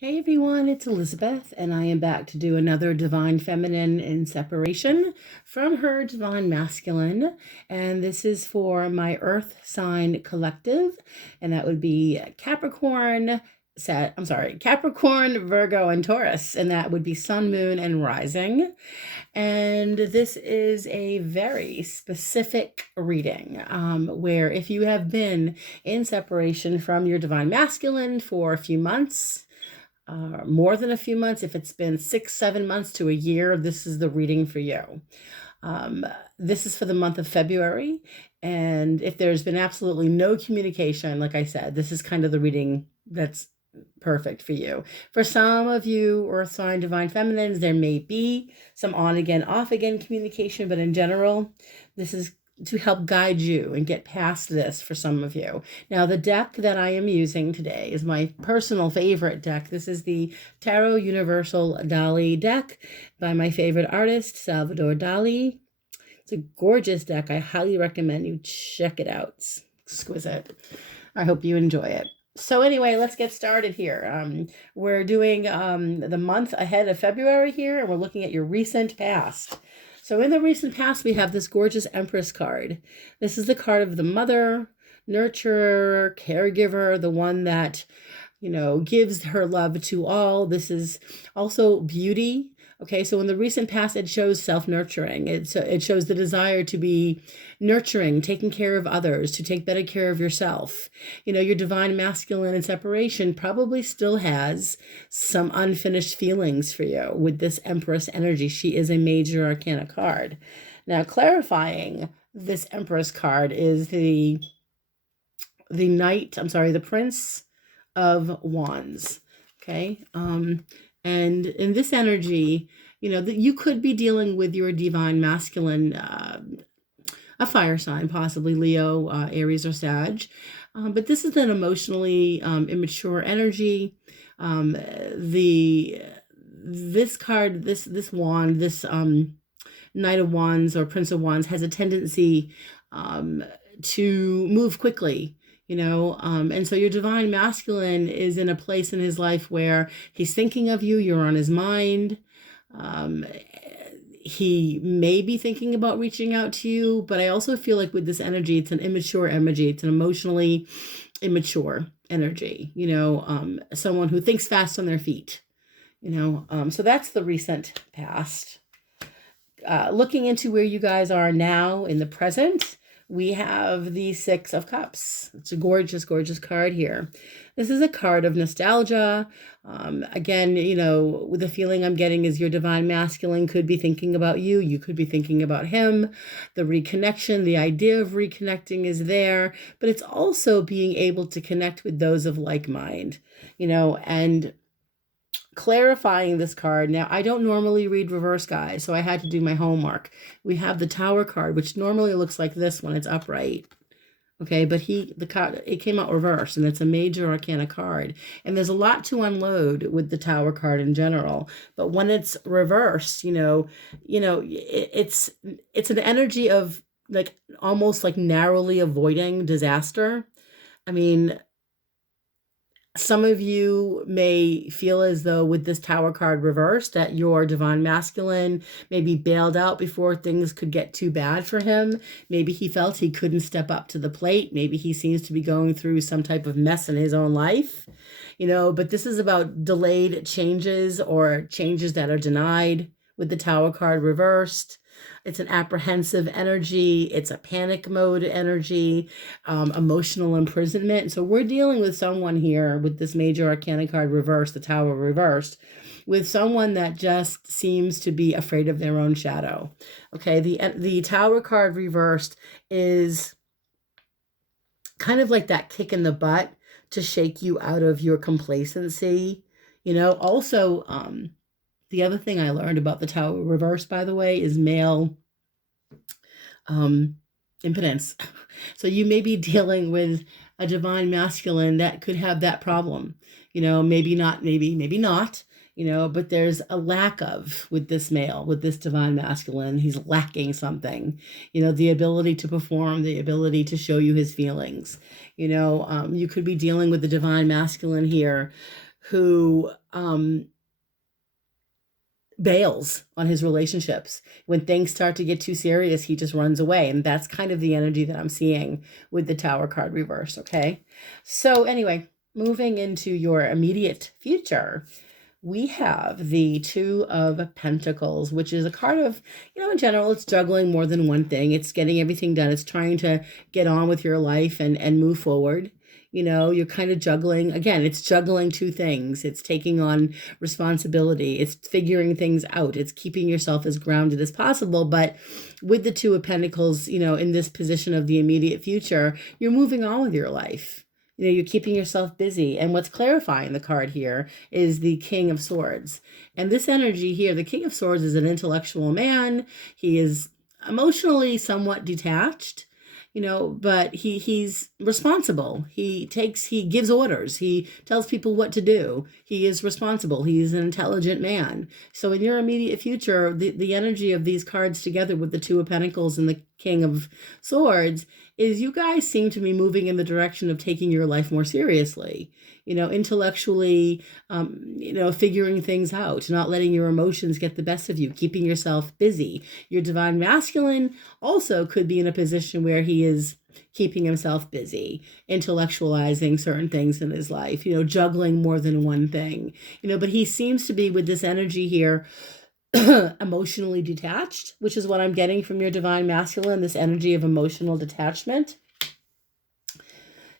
Hey everyone, it's Elizabeth, and I am back to do another Divine Feminine in separation from her Divine Masculine. And this is for my Earth sign collective, and that would be Capricorn, Virgo, and Taurus, and that would be Sun, Moon, and Rising. And this is a very specific reading where if you have been in separation from your Divine Masculine for a few months, more than a few months, if it's been 6, 7 months to a year, this is the reading for you. This is for the month of February. And if there's been absolutely no communication, like I said, this is kind of the reading that's perfect for you. For some of you Earth sign Divine Feminines, there may be some on again, off again communication, but in general, this is to help guide you and get past this for some of you. Now, the deck that I am using today is my personal favorite deck. This is the Tarot Universal Dali deck by my favorite artist, Salvador Dali. It's a gorgeous deck. I highly recommend you check it out. It's exquisite. I hope you enjoy it. So anyway, let's get started here. We're doing the month ahead of February here, and we're looking at your recent past. So in the recent past, we have this gorgeous Empress card. This is the card of the mother, nurturer, caregiver, the one that, gives her love to all. This is also beauty. Okay, so in the recent past, it shows self-nurturing. It shows the desire to be nurturing, taking care of others, to take better care of yourself. Your Divine Masculine in separation probably still has some unfinished feelings for you with this Empress energy. She is a major arcana card. Now, clarifying this Empress card is the Prince of Wands. Okay, and in this energy, that you could be dealing with your Divine Masculine, a fire sign, possibly Leo, Aries, or Sag. But this is an emotionally immature energy. This card, this wand, this Knight of Wands or Prince of Wands has a tendency to move quickly. And so your Divine Masculine is in a place in his life where he's thinking of you, you're on his mind. He may be thinking about reaching out to you, but I also feel like with this energy, it's an immature energy. It's an emotionally immature energy, someone who thinks fast on their feet, so that's the recent past. Looking into where you guys are now in the present, we have the Six of Cups. It's a gorgeous, gorgeous card here. This is a card of nostalgia. Again, with the feeling I'm getting is your Divine Masculine could be thinking about you. You could be thinking about him. The reconnection, the idea of reconnecting is there, but it's also being able to connect with those of like mind, and clarifying this card. Now, I don't normally read reverse, guys, so I had to do my homework. We have the Tower card, which normally looks like this when it's upright. Okay, but it came out reverse, and it's a major arcana card. And there's a lot to unload with the Tower card in general. But when it's reversed, it's an energy of like almost like narrowly avoiding disaster. I mean, some of you may feel as though with this Tower card reversed that your Divine Masculine may be bailed out before things could get too bad for him. Maybe he felt he couldn't step up to the plate. Maybe he seems to be going through some type of mess in his own life, but this is about delayed changes or changes that are denied with the Tower card reversed. It's an apprehensive energy. It's a panic mode energy, emotional imprisonment. So we're dealing with someone here with this major arcana card reversed, the Tower reversed, with someone that just seems to be afraid of their own shadow. Okay, the Tower card reversed is kind of like that kick in the butt to shake you out of your complacency. Also, the other thing I learned about the Tower reverse, by the way, is male impotence. So you may be dealing with a Divine Masculine that could have that problem. Maybe not, maybe not, but there's a lack of with this male, with this Divine Masculine. He's lacking something, the ability to perform, the ability to show you his feelings. You could be dealing with the Divine Masculine here who bails on his relationships. When things start to get too serious, he just runs away. And that's kind of the energy that I'm seeing with the Tower card reversed. Okay. So anyway, moving into your immediate future, we have the Two of Pentacles, which is a card of, in general, it's juggling more than one thing. It's getting everything done. It's trying to get on with your life and move forward. You're kind of juggling. Again, it's juggling two things. It's taking on responsibility. It's figuring things out. It's keeping yourself as grounded as possible. But with the Two of Pentacles, in this position of the immediate future, you're moving on with your life. You're keeping yourself busy. And what's clarifying the card here is the King of Swords. And this energy here, the King of Swords is an intellectual man. He is emotionally somewhat detached, but he's responsible. He gives orders. He tells people what to do. He is responsible. He's an intelligent man. So in your immediate future, the energy of these cards together with the Two of Pentacles and the King of Swords is you guys seem to be moving in the direction of taking your life more seriously, intellectually, figuring things out, not letting your emotions get the best of you, keeping yourself busy. Your divine masculine also could be in a position where he is keeping himself busy, intellectualizing certain things in his life, juggling more than one thing, but he seems to be with this energy here emotionally detached, which is what I'm getting from your divine masculine, this energy of emotional detachment.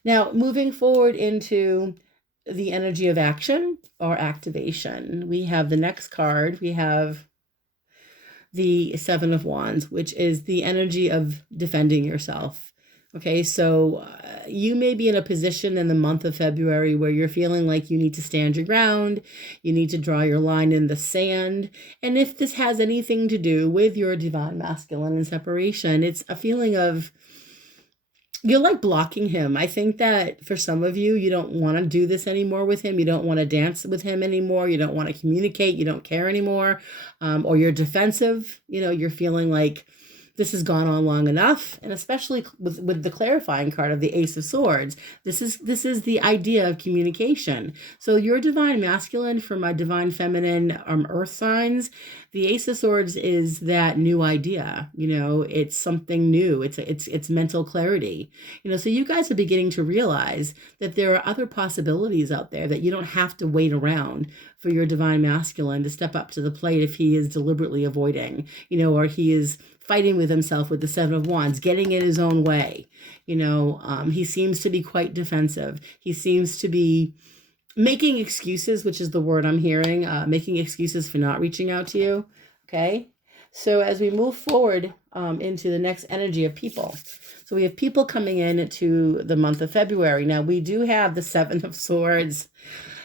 Now, moving forward into the energy of action or activation, we have the next card. We have the Seven of Wands, which is the energy of defending yourself. Okay, so you may be in a position in the month of February where you're feeling like you need to stand your ground, you need to draw your line in the sand. And if this has anything to do with your divine masculine and separation, it's a feeling of you're like blocking him. I think that for some of you, you don't want to do this anymore with him. You don't want to dance with him anymore. You don't want to communicate. You don't care anymore. Or you're defensive. You're feeling like this has gone on long enough. And especially with the clarifying card of the Ace of Swords, this is the idea of communication. So your divine masculine for my divine feminine earth signs, the Ace of Swords is that new idea. It's something new. It's mental clarity. So you guys are beginning to realize that there are other possibilities out there, that you don't have to wait around for your divine masculine to step up to the plate if he is deliberately avoiding, or he is fighting with himself with the Seven of Wands, getting in his own way. He seems to be quite defensive. He seems to be making excuses, which is the word I'm hearing, making excuses for not reaching out to you. Okay. So as we move forward into the next energy of people, so we have people coming in to the month of February. Now we do have the Seven of Swords.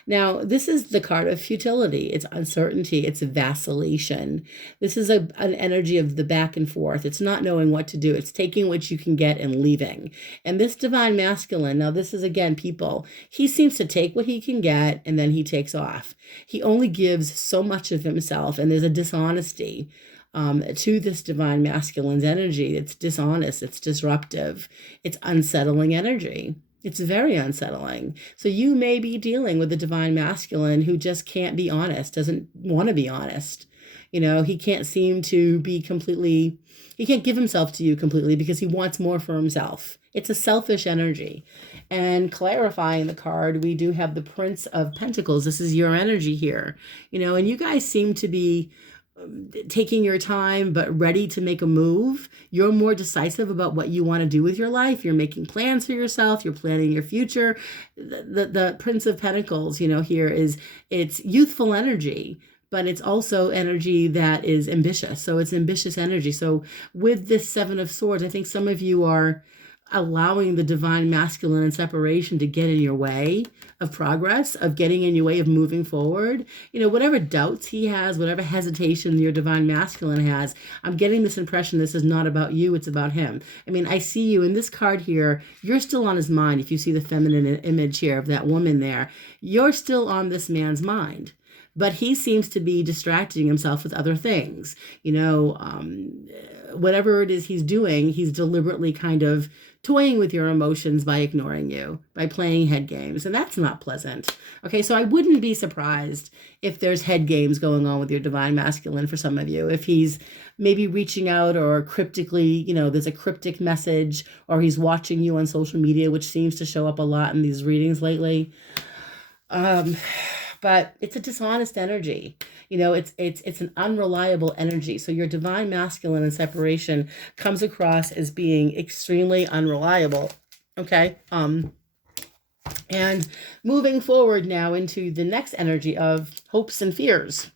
Now, this is the card of futility. It's uncertainty. It's vacillation. This is an energy of the back and forth. It's not knowing what to do. It's taking what you can get and leaving. And this divine masculine, now this is, again, people, he seems to take what he can get and then he takes off. He only gives so much of himself, and there's a dishonesty to this divine masculine's energy. It's dishonest. It's disruptive. It's unsettling energy. It's very unsettling. So you may be dealing with a divine masculine who just can't be honest, doesn't want to be honest. He can't seem to be he can't give himself to you completely because he wants more for himself. It's a selfish energy. And clarifying the card, we do have the Prince of Pentacles. This is your energy here, and you guys seem to be taking your time but ready to make a move. You're more decisive about what you want to do with your life. You're making plans for yourself. You're planning your future. The Prince of Pentacles, here it's youthful energy, but it's also energy that is ambitious. So it's ambitious energy. So with this Seven of Swords, I think some of you are allowing the divine masculine and separation to get in your way of progress, of getting in your way of moving forward. Whatever doubts he has, whatever hesitation your divine masculine has, I'm getting this impression this is not about you, it's about him. I see you in this card here. You're still on his mind. If you see the feminine image here of that woman there, you're still on this man's mind. But he seems to be distracting himself with other things. Whatever it is he's doing, he's deliberately kind of toying with your emotions by ignoring you, by playing head games. And that's not pleasant. Okay, so I wouldn't be surprised if there's head games going on with your divine masculine for some of you. If he's maybe reaching out or cryptically, there's a cryptic message, or he's watching you on social media, which seems to show up a lot in these readings lately. But it's a dishonest energy. It's an unreliable energy. So your divine masculine in separation comes across as being extremely unreliable. Okay. And moving forward now into the next energy of hopes and fears.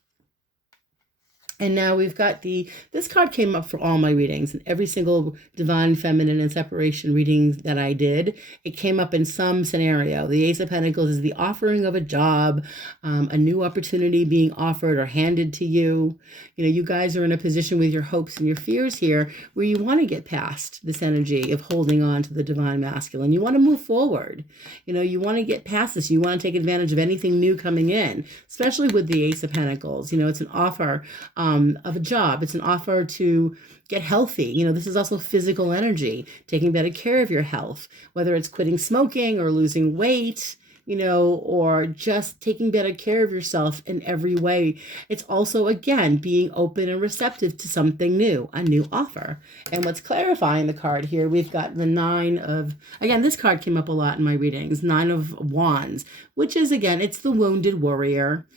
And now we've got this card came up for all my readings, and every single divine feminine and separation reading that I did, it came up in some scenario. The Ace of Pentacles is the offering of a job, a new opportunity being offered or handed to you. You guys are in a position with your hopes and your fears here where you want to get past this energy of holding on to the divine masculine. You want to move forward. You want to get past this. You want to take advantage of anything new coming in, especially with the Ace of Pentacles. It's an offer of a job. It's an offer to get healthy. This is also physical energy, taking better care of your health, whether it's quitting smoking or losing weight, or just taking better care of yourself in every way. It's also, again, being open and receptive to something new, a new offer. And what's clarifying the card here, we've got the again, this card came up a lot in my readings, 9 of Wands, which is, again, it's the wounded warrior.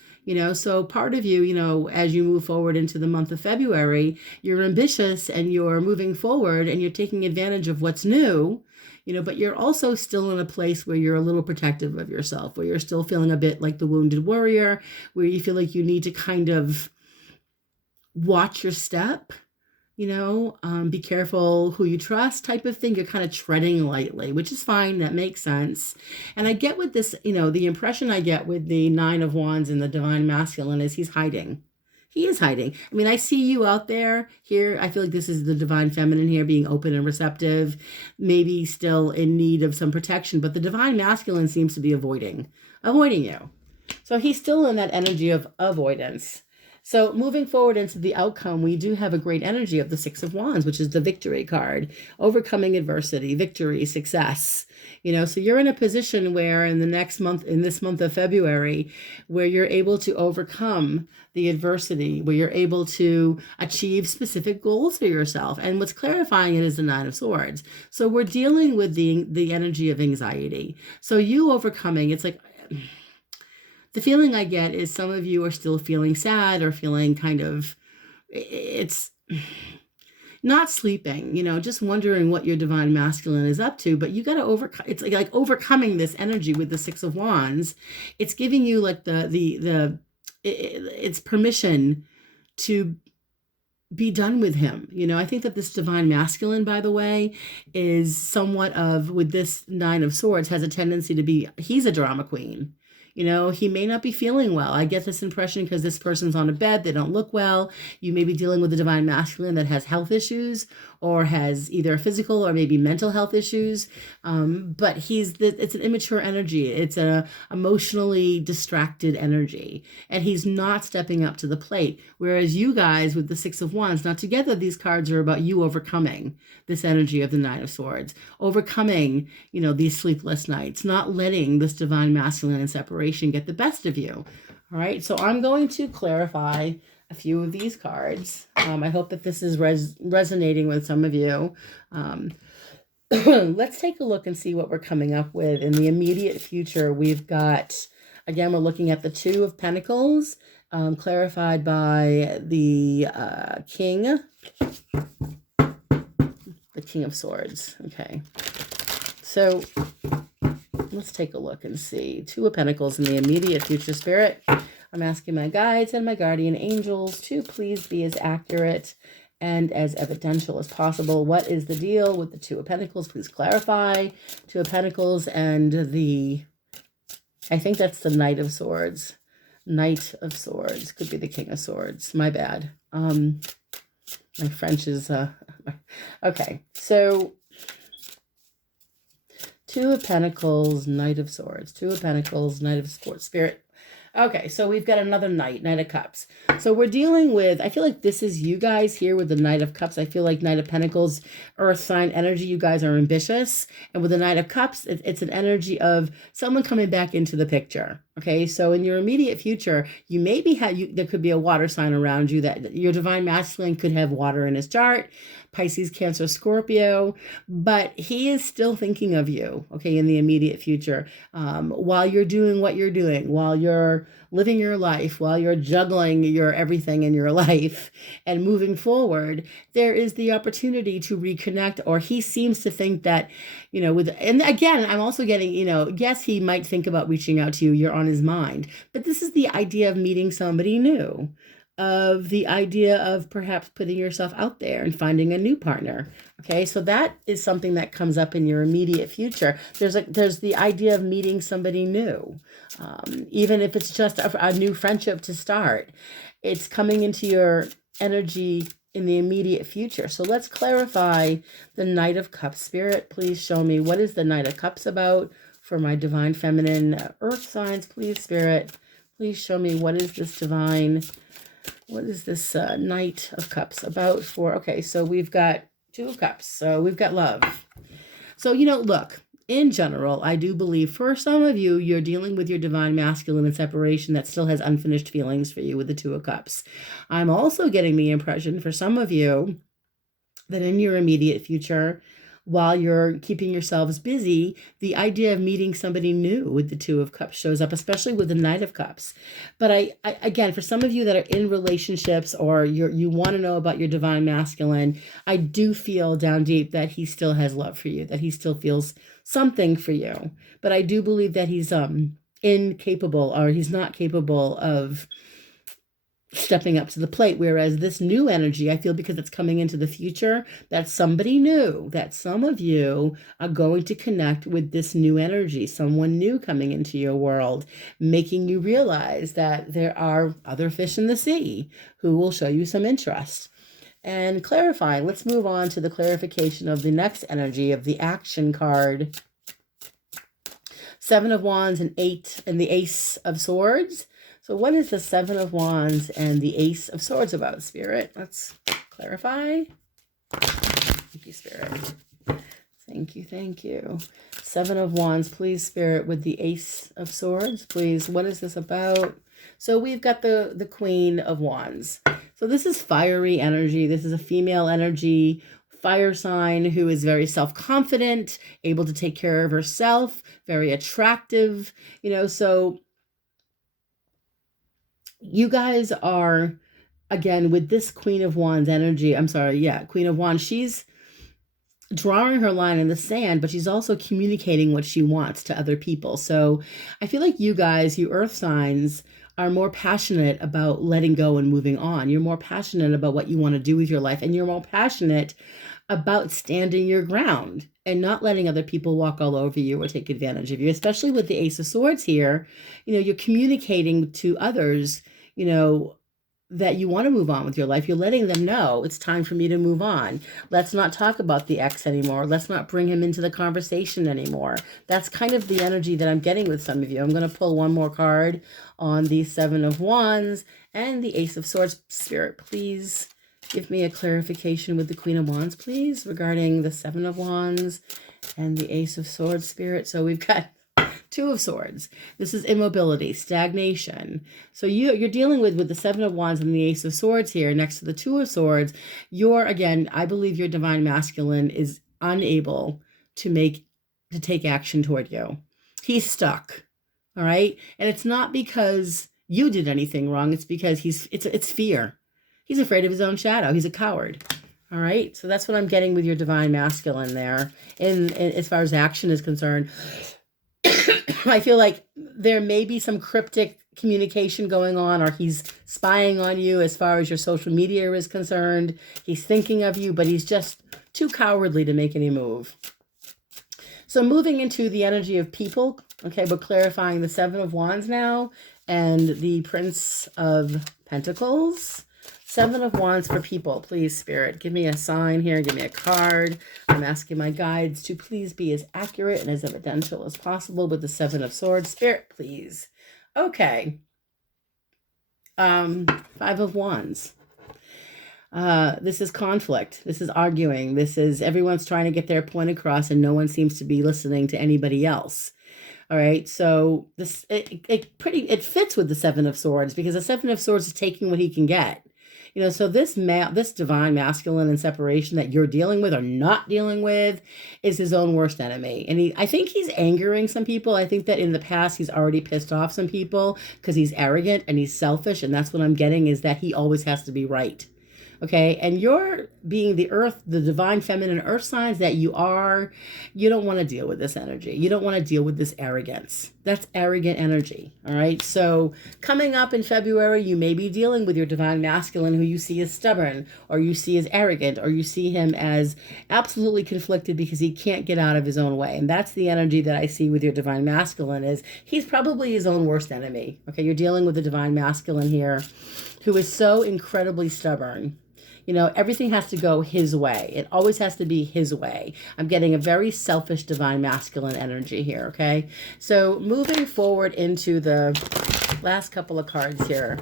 So part of you, as you move forward into the month of February, you're ambitious and you're moving forward and you're taking advantage of what's new, but you're also still in a place where you're a little protective of yourself, where you're still feeling a bit like the wounded warrior, where you feel like you need to kind of watch your step, be careful who you trust type of thing. You're kind of treading lightly, which is fine. That makes sense. And I get with this, the impression I get with the 9 of Wands and the divine masculine is he's hiding. He is hiding. I mean, I see you out there here. I feel like this is the divine feminine here being open and receptive, maybe still in need of some protection, but the divine masculine seems to be avoiding you. So he's still in that energy of avoidance. So moving forward into the outcome, we do have a great energy of the 6 of Wands, which is the victory card, overcoming adversity, victory, success. So you're in a position where in this month of February, where you're able to overcome the adversity, where you're able to achieve specific goals for yourself. And what's clarifying it is the 9 of Swords. So we're dealing with the energy of anxiety. So you overcoming, it's like, the feeling I get is some of you are still feeling sad or feeling it's not sleeping, just wondering what your divine masculine is up to, but you got to overcome. It's like overcoming this energy with the 6 of Wands. It's giving you like it's permission to be done with him. I think that this divine masculine, by the way, is somewhat of, with this 9 of Swords, has a tendency to he's a drama queen. He may not be feeling well. I get this impression because this person's on a bed. They don't look well. You may be dealing with a divine masculine that has health issues or has either physical or maybe mental health issues. But it's an immature energy. It's a emotionally distracted energy. And he's not stepping up to the plate. Whereas you guys with the 6 of Wands, now together these cards are about you overcoming this energy of the 9 of Swords, overcoming, these sleepless nights, not letting this divine masculine and separation get the best of you. All right, so I'm going to clarify a few of these cards. I hope that this is resonating with some of you. Let's take a look and see what we're coming up with in the immediate future. We've got, again, we're looking at the 2 of Pentacles, clarified by the King of Swords. Okay, so let's take a look and see. 2 of Pentacles in the immediate future, Spirit. I'm asking my guides and my guardian angels to please be as accurate and as evidential as possible. What is the deal with the 2 of Pentacles? Please clarify. 2 of Pentacles and I think that's the Knight of Swords. Knight of Swords. Could be the King of Swords. My bad. My French is... Okay, so 2 of Pentacles, Knight of Swords. 2 of Pentacles, Knight of Swords. Spirit, Okay, so we've got another Knight of Cups. So we're dealing with, I feel like this is you guys here with the Knight of Cups. I feel like Knight of Pentacles, Earth sign energy, you guys are ambitious. And with the Knight of Cups, it's an energy of someone coming back into the picture. Okay, so in your immediate future, you maybe there could be a water sign around you that your divine masculine could have water in his chart, Pisces, Cancer, Scorpio, but he is still thinking of you, okay, in the immediate future. While you're doing what you're doing, while you're living your life, while you're juggling your everything in your life and moving forward, there is the opportunity to reconnect, or he seems to think that, and again, I'm also getting, yes, he might think about reaching out to you. You're on his mind, but this is the idea of meeting somebody new, of the idea of perhaps putting yourself out there and finding a new partner. Okay, so that is something that comes up in your immediate future. There's the idea of meeting somebody new, even if it's just a new friendship to start. It's coming into your energy in the immediate future. So let's clarify the Knight of Cups. Spirit, please show me, what is the Knight of Cups about for my divine feminine earth signs? Please, Spirit, please show me, what is this Knight of Cups about for? Okay, so we've got Two of Cups. So we've got love. So, look, in general, I do believe for some of you, you're dealing with your divine masculine in separation that still has unfinished feelings for you with the Two of Cups. I'm also getting the impression for some of you that in your immediate future, while you're keeping yourselves busy, the idea of meeting somebody new with the Two of Cups shows up, especially with the Knight of Cups. But I again, for some of you that are in relationships, or you want to know about your divine masculine, I do feel down deep that he still has love for you, that he still feels something for you. But I do believe that he's incapable, or he's not capable of stepping up to the plate. Whereas this new energy, I feel, because it's coming into the future, that's somebody new, that some of you are going to connect with this new energy, someone new coming into your world, making you realize that there are other fish in the sea who will show you some interest. And clarifying, let's move on to the clarification of the next energy of the action card. Seven of Wands and the Ace of Swords. So what is the Seven of Wands and the Ace of Swords about, Spirit? Let's clarify. Thank you, Spirit. Thank you. Seven of Wands, please, Spirit, with the Ace of Swords, please. What is this about? So we've got the Queen of Wands. So this is fiery energy. This is a female energy, fire sign, who is very self-confident, able to take care of herself, very attractive, so you guys are, again, with this Queen of Wands energy, Queen of Wands, she's drawing her line in the sand, but she's also communicating what she wants to other people. So I feel like you guys, you earth signs, are more passionate about letting go and moving on. You're more passionate about what you want to do with your life, and you're more passionate about standing your ground and not letting other people walk all over you or take advantage of you, especially with the Ace of Swords here. You're communicating to others, that you want to move on with your life. You're letting them know it's time for me to move on. Let's not talk about the ex anymore. Let's not bring him into the conversation anymore. That's kind of the energy that I'm getting with some of you. I'm going to pull one more card on the Seven of Wands and the Ace of Swords. Spirit, please give me a clarification with the Queen of Wands, please, regarding the Seven of Wands and the Ace of Swords, Spirit. So we've got Two of Swords. This is immobility, stagnation. So you're dealing with the Seven of Wands and the Ace of Swords here next to the Two of Swords. I believe your divine masculine is unable to take action toward you. He's stuck. All right. And it's not because you did anything wrong. It's because it's fear. He's afraid of his own shadow. He's a coward. All right. So that's what I'm getting with your divine masculine there. And as far as action is concerned, I feel like there may be some cryptic communication going on, or he's spying on you as far as your social media is concerned. He's thinking of you, but he's just too cowardly to make any move. So moving into the energy of people, okay, we're clarifying the Seven of Wands now and the Prince of Pentacles. Seven of Wands for people, please, Spirit. Give me a sign here. Give me a card. I'm asking my guides to please be as accurate and as evidential as possible with the Seven of Swords. Spirit, please. Okay. Five of Wands. This is conflict. This is arguing. This is everyone's trying to get their point across and no one seems to be listening to anybody else. All right. So this, it fits with the Seven of Swords because the Seven of Swords is taking what he can get. You know, so this divine masculine and separation that you're dealing with or not dealing with is his own worst enemy. And I think he's angering some people. I think that in the past he's already pissed off some people because he's arrogant and he's selfish. And that's what I'm getting is that he always has to be right. Okay, and you're being the earth, the divine feminine earth signs that you are, you don't want to deal with this energy. You don't want to deal with this arrogance. That's arrogant energy, all right? So coming up in February, you may be dealing with your divine masculine who you see as stubborn, or you see as arrogant, or you see him as absolutely conflicted because he can't get out of his own way. And that's the energy that I see with your divine masculine is he's probably his own worst enemy. Okay, you're dealing with the divine masculine here who is so incredibly stubborn. You know, everything has to go his way. It always has to be his way. I'm getting a very selfish divine masculine energy here, okay? So moving forward into the last couple of cards here.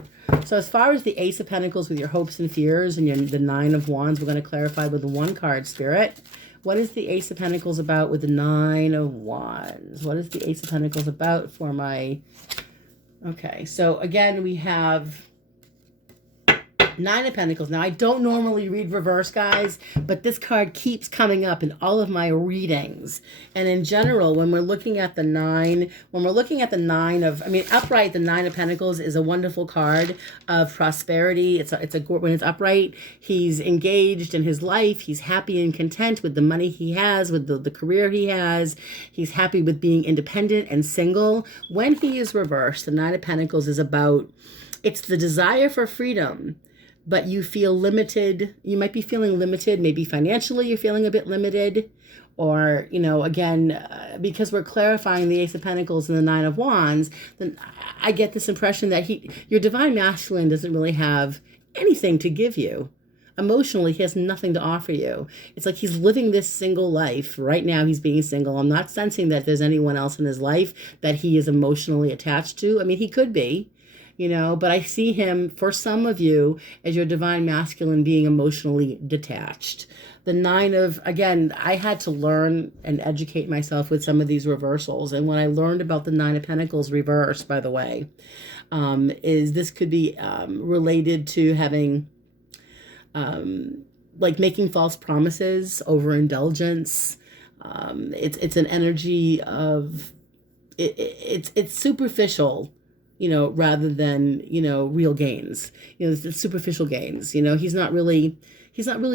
So as far as the Ace of Pentacles with your hopes and fears and the Nine of Wands, we're going to clarify with the one card, Spirit. What is the Ace of Pentacles about with the Nine of Wands? What is the Ace of Pentacles about for my... Okay, so again, we have... Nine of Pentacles. Now, I don't normally read reverse, guys, but this card keeps coming up in all of my readings. And in general, when we're looking at the nine, upright, the Nine of Pentacles is a wonderful card of prosperity. When it's upright, he's engaged in his life. He's happy and content with the money he has, with the career he has. He's happy with being independent and single. When he is reversed, the Nine of Pentacles is about, it's the desire for freedom, but you feel limited. You might be feeling limited. Maybe financially you're feeling a bit limited. Or, you know, again, because we're clarifying the Ace of Pentacles and the Nine of Wands, then I get this impression that your divine masculine doesn't really have anything to give you. Emotionally, he has nothing to offer you. It's like he's living this single life. Right now, he's being single. I'm not sensing that there's anyone else in his life that he is emotionally attached to. I mean, he could be. You know, but I see him, for some of you, as your divine masculine being emotionally detached. The Nine of, again, I had to learn and educate myself with some of these reversals. And when I learned about the Nine of Pentacles reverse, by the way, is this could be related to having, like making false promises, overindulgence. It's an energy of, it's superficial, you know, rather than, you know, real gains, you know, the superficial gains. You know, he's not really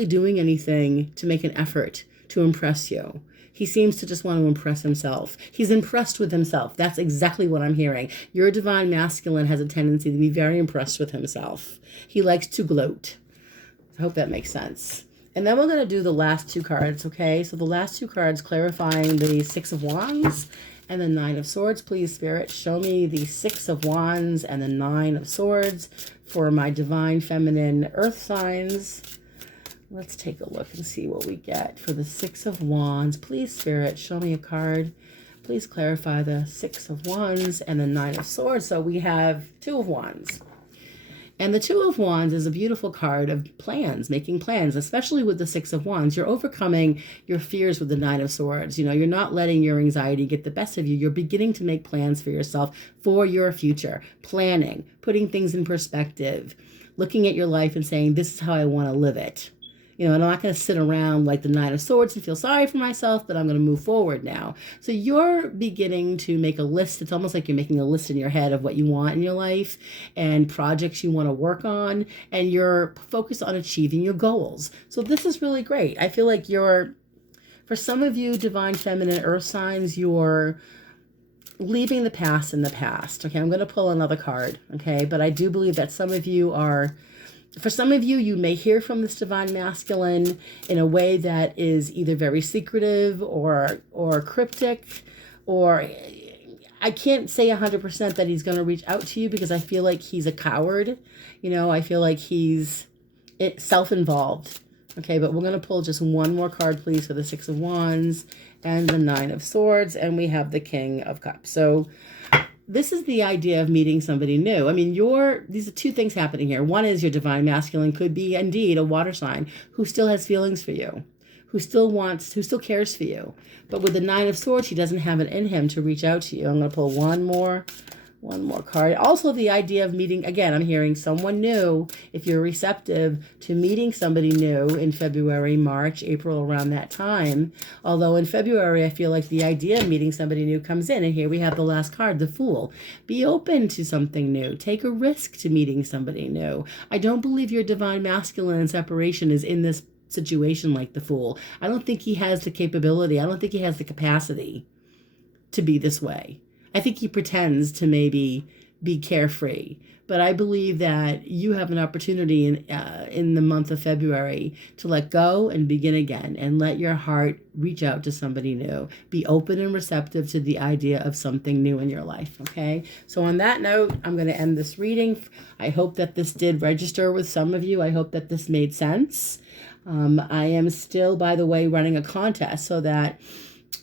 doing anything to make an effort to impress you. He seems to just want to impress himself. He's impressed with himself. That's exactly what I'm hearing. Your divine masculine has a tendency to be very impressed with himself. He likes to gloat. I hope that makes sense. And then we're going to do the last two cards, okay? So the last two cards clarifying the Six of Wands and the Nine of Swords. Please, Spirit, show me the Six of Wands and the Nine of Swords for my divine feminine earth signs. Let's take a look and see what we get for the Six of Wands. Please, Spirit, show me a card. Please clarify the Six of Wands and the Nine of Swords. So we have Two of Wands. And the Two of Wands is a beautiful card of plans, making plans, especially with the Six of Wands. You're overcoming your fears with the Nine of Swords. You know, you're not letting your anxiety get the best of you. You're beginning to make plans for yourself, for your future, planning, putting things in perspective, looking at your life and saying, this is how I want to live it. You know, and I'm not going to sit around like the Nine of Swords and feel sorry for myself, but I'm going to move forward now. So you're beginning to make a list. It's almost like you're making a list in your head of what you want in your life and projects you want to work on, and you're focused on achieving your goals. So this is really great. I feel like for some of you, divine feminine earth signs, you're leaving the past in the past. Okay, I'm going to pull another card. Okay, but I do believe that some of you are... For some of you, you may hear from this divine masculine in a way that is either very secretive or cryptic, or I can't say 100% that he's going to reach out to you because I feel like he's a coward. You know, I feel like he's self-involved. Okay, but we're going to pull just one more card, please, for the Six of Wands and the Nine of Swords, and we have the King of Cups. So this is the idea of meeting somebody new. I mean, these are two things happening here. One is your divine masculine could be indeed a water sign who still has feelings for you, who still cares for you. But with the Nine of Swords, he doesn't have it in him to reach out to you. I'm going to pull one more card. Also, the idea of meeting, again, I'm hearing someone new. If you're receptive to meeting somebody new in February, March, April, around that time. Although in February, I feel like the idea of meeting somebody new comes in. And here we have the last card, the Fool. Be open to something new. Take a risk to meeting somebody new. I don't believe your divine masculine separation is in this situation like the Fool. I don't think he has the capability. I don't think he has the capacity to be this way. I think he pretends to maybe be carefree, but I believe that you have an opportunity in the month of February to let go and begin again, and let your heart reach out to somebody new. Be open and receptive to the idea of something new in your life, okay? So on that note, I'm going to end this reading. I hope that this did register with some of you. I hope that this made sense. I am still, by the way, running a contest so that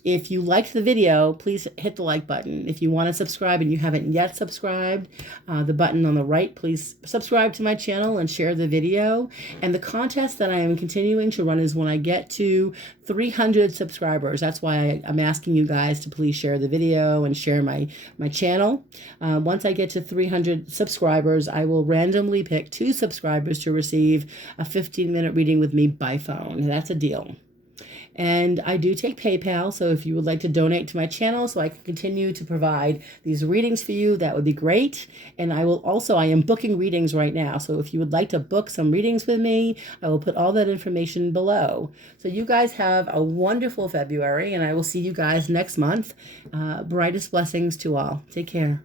if you liked the video, please hit the like button. If you want to subscribe and you haven't yet subscribed, the button on the right, please subscribe to my channel and share the video. And the contest that I am continuing to run is when I get to 300 subscribers. That's why I'm asking you guys to please share the video and share my channel. Once I get to 300 subscribers, I will randomly pick 2 subscribers to receive a 15-minute reading with me by phone. That's a deal. And I do take PayPal, so if you would like to donate to my channel so I can continue to provide these readings for you, that would be great. And I am booking readings right now, so if you would like to book some readings with me, I will put all that information below. So you guys have a wonderful February, and I will see you guys next month. Brightest blessings to all. Take care.